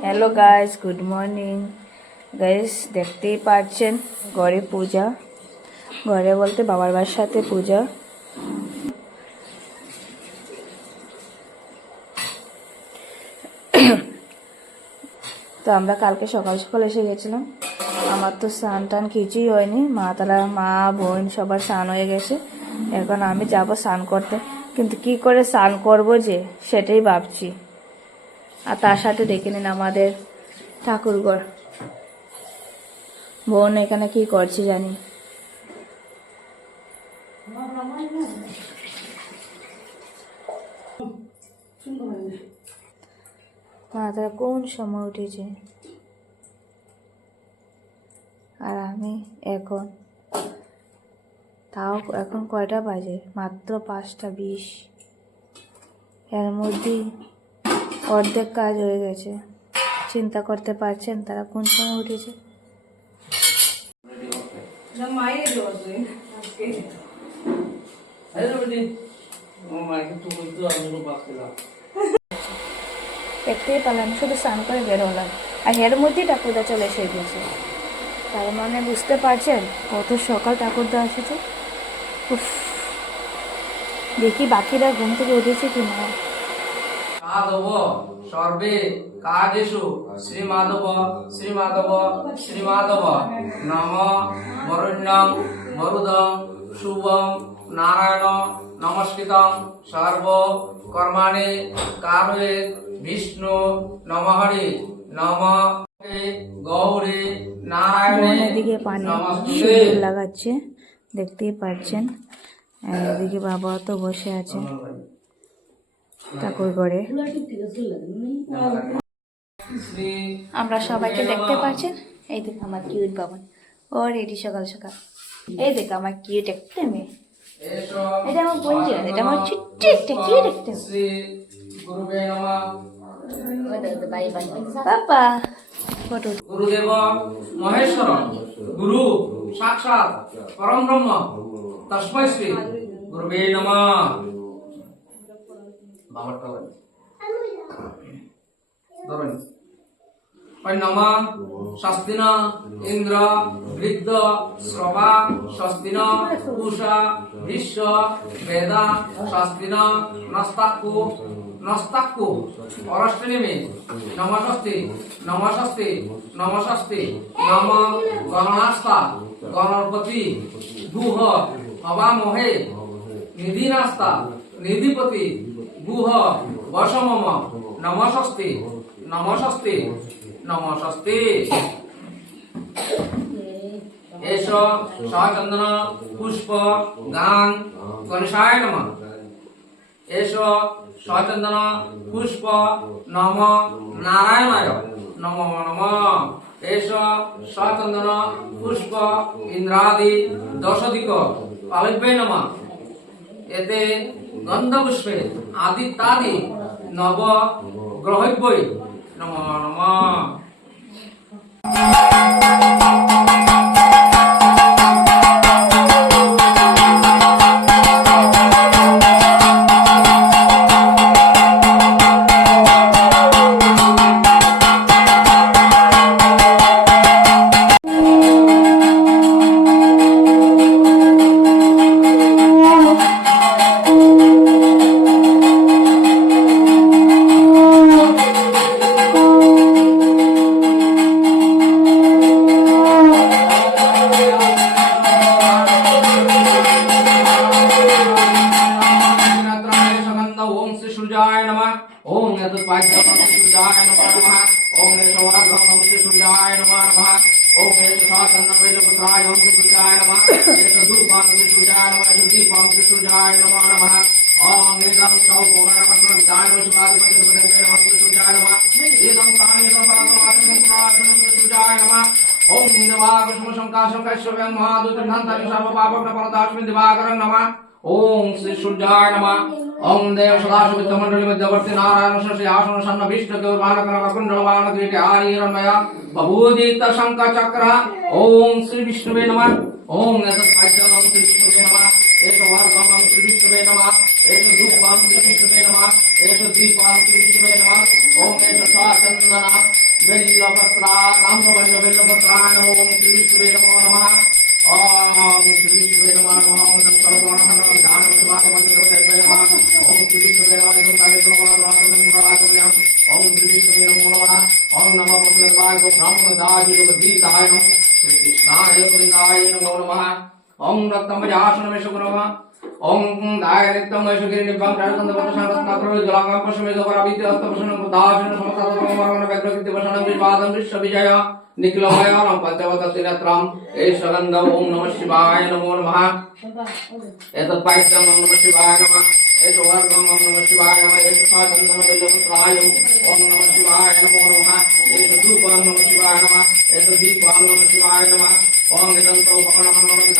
Hello guys good morning guys দেখতেই পাচ্ছেন, ঘরে পূজা। ঘরে বলতে বাবার সাথে পূজা। তো আমরা কালকে সকাল সকাল এসে গেছিলাম। আমার তো স্নান টান কিছুই হয়নি। মা তারা, মা, বোন সবার স্নান হয়ে গেছে। এখন আমি যাব স্নান করতে। কিন্তু কি করে স্নান করব যে? সেটাই ভাবছি। আর তার সাথে দেখে নিন আমাদের ঠাকুরঘর বোন এখানে কি করছে জানি? তারা কোন সময় উঠেছে? আর আমি এখন? তাও এখন কয়টা বাজে? মাত্র পাঁচটা বিশ। এর মধ্যেই অর্ধেক কাজ হয়ে গেছে। চিন্তা করতে পারছেন তারা কোন সময় উঠেছে? দেখতেই পেলাম শুধু স্নান করে বেরোলাম আর এর মধ্যেই ঠাকুরদা চলে এসে গেছে। তার মানে বুঝতে পারছেন কত সকাল ঠাকুরদা এসেছে? দেখি বাকিরা ঘুম থেকে উঠেছে কি না মাধব সর্বে কাজেষু শ্রীমাধব শ্রীমাধব শ্রীমাধব নম বরুণ্যং বরুদং শুভম নারায়ণ নমস্কৃতং সর্ব কর্মাণে কারয়ে বিষ্ণু নমহরি নম গৌরী নারায়ণে পানি নমস্তে। লাগাচ্ছে দেখতেই পাচ্ছেন। এদিকে বাবা তো বসে আছে। ঠাকুর ঘরে। আমরা সবাইকে দেখতে পাচ্ছেন। এই দেখ আমার কিউট বাবা। ও রেডি সকাল সকাল। এই দেখ আমার কিউট একটা মেয়ে। এটা আমার বোনজি না, এটা আমার ছোট্ট একটা গুরুবে নমঃ বাবা গুরুদেব মহেশ্বর গুরু সাক্ষাৎ পরম ব্রহ্ম তস্মৈ শ্রী গুরুবে নমঃ। বাবারটা বল ধরেন ওই স্বস্তিন ইন্দ্র বৃদ্ধ শ্রবা স্বস্তিন উষা বিশ্ব বেদা স্বস্তিন নস্তাক্কু নস্তাক্কু অরষ্টনিমে নমস্তি নমস্তি নমস্তি নম গণনাস্তা গণপতি গুহ হবামহে নিধিনাস্তা নিধিপতি গুহ বসমম, নমস্তি নমস্তি নমস্তি। এস সচন্দন পুষ্প, গান, গণেশায় নম। এস সচন্দন পুষ্প, নম, নারায়ণায় নম নম। এস সচন্দন পুষ্প, ইন্দ্রাদি, দশদিক, পালব্যে নম। এতে গন্ধপুষ্পে তাদি নব গ্রহব্যই নম নম। ओम नतपाय सूर्याय नमः ओम नेशवाधम सूर्याय नमः ओम नेशसासन वेलपुत्राय ओम सूर्याय नमः। नेशदूपां सूर्याय नमः। नेशदीपां सूर्याय नमः नमः। ओम नेदं सौ गोणा पन्न विदाय नमः शिवाय नमः। नमः सूर्याय नमः नेदं ताने नमः। प्राणं सूर्याय नमः ओम निवाग सुमसंकाशं कैश्वयं महादूतं धन्तं सर्व पापं परदाश्मिं दिवाकरं नमः। ओम श्री सूर्याय नमः। ओम देव सदाशिव मंडली मध्यवर्ती नारायण शशि आसन सन्न विष्णु कुर्बान कनक कुंडल वान द्विट आर्यमय बभूदित शंख चक्र ओम श्री विष्णुवे नमः ओम एतत् भाग्यम श्री विष्णुवे नमः एक वर्गम श्री विष्णुवे नमः एक रूपम श्री विष्णुवे नमः एक दीपम श्री विष्णुवे नमः ओम एक स्वाचंदना बेल्लपत्रा नाम बेल्लपत्रा ओम श्री विष्णुवे नमः ओम दायरेक्तम ऐशुगिरि निब्बां चारुकंद वर्षानस्ताप्रल जलांगापशमे दोपराबीति अस्तपशन मुदाशन समकत परमरमण व्यग्रकिति वशनं विवादं विश्वविजय निखिलोमय राम पंचवतसिनत्रम ए सगंध ओम नमः शिवाय नमो नमः एतत् पायत्रम ओम नमः शिवाय नमः एष वर्गम ओम नमः शिवाय नमः ए एष साधनम वेदोत्राय ओम नमः शिवाय नमो नमः एष धूपम नमः शिवाय नमः एष दीपम नमः शिवाय नमः ओम निरंतर उपकरणम नमः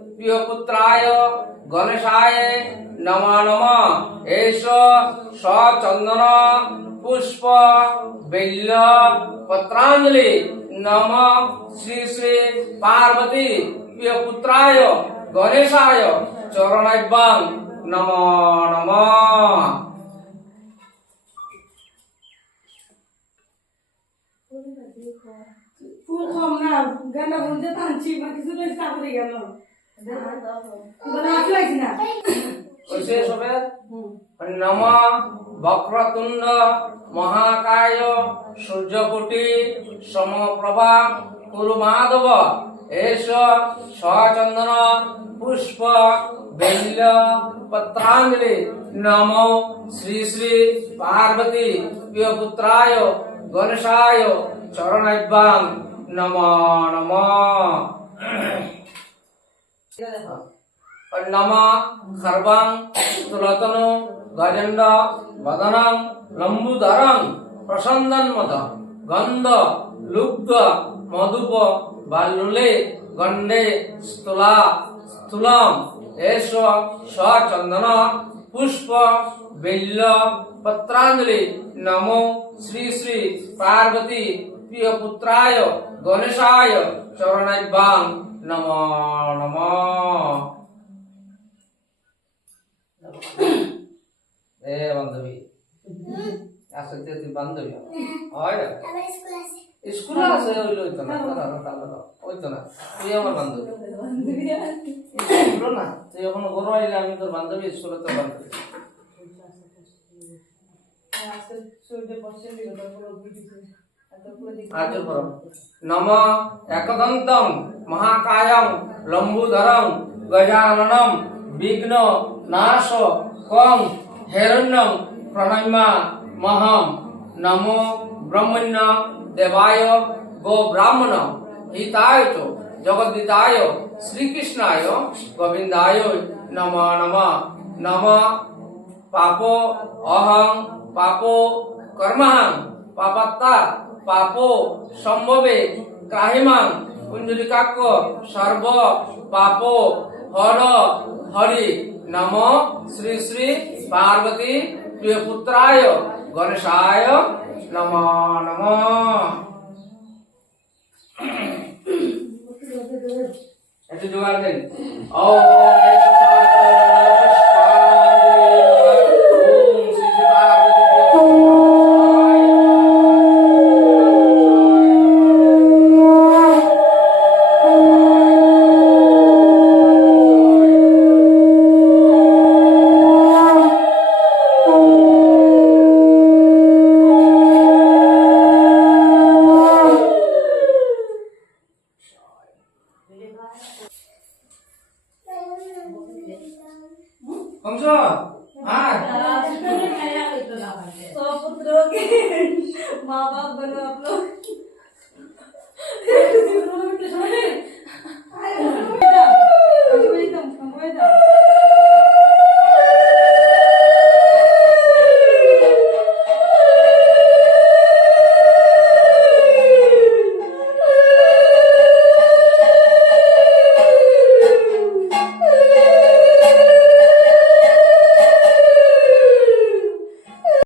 প্রিয় পুত্রায় গণেশায় নম নম। এস সচন্দন পুষ্প বেল্য পত্রাঞ্জলি। নম শ্রী শ্রী পার্বতী প্রিয় পুত্রায় গণেশায় চরণাভ্যাং নম নম। ফুল কম না গানা বলতে টানছি বা কিছু তো ইচ্ছা করে গেল নম বক্রতুণ্ড মহাকায় সূর্যকোটি সমপ্রভা কুরু মাধব এস সচন্দন পুষ্প বেল্য পত্রাঞ্জলি নম শ্রী শ্রী পার্বতী প্রিয় পুত্রায় গণেশায় চরণাভ্যাং নম নম নম খর্বং তুলতনু গজণ্ড বদনং, লম্বুধরং প্রসন্দন্মত গন্ধ, লুব্ধ, মধুপ, বাল্লুলে, গণ্ডে, স্থূলা, স্থূলম, এষ সচন্দন পুষ্প বেল্য পত্রাঞ্জলি, নমো, শ্রী শ্রী পার্বতী প্রিয় পুত্রায় গণেশায় চরণাভ্যাং নম নম। এ বান্ধবী। আসলে তুই বান্ধবী হয় না? আছে ওই ওইতো না দাঁড়া, ওইতো না। তুই আমার বান্ধবী। না তুই যখন গরু আইলে আমি তোর বান্ধবী স্কুলে তোর বান্ধবী। আর্য পরম নম একদন্তম মহাকায়ং লম্বুধরং গজাননম বিঘ্ন নাশ কং হিরণ্যং প্রণম্যা মহম নমো ব্রহ্মণ্য দেবায় গো ব্রাহ্মণ হিতায় চ জগদ্দিতায় শ্রীকৃষ্ণায় গোবিন্দায় নম নম। নম পাপো অহং পাপো কর্মহং পাপাত্তা পাপো সম্ভবে কাহিমাং কুঞ্জলিকাক্য সর্ব পাপো হর হরি নম শ্রী শ্রী পার্বতী প্রিয় পুত্রায় গণেশায় নম নম একটু জোগাড় দেন ও माँ बाप बनो आप लोग।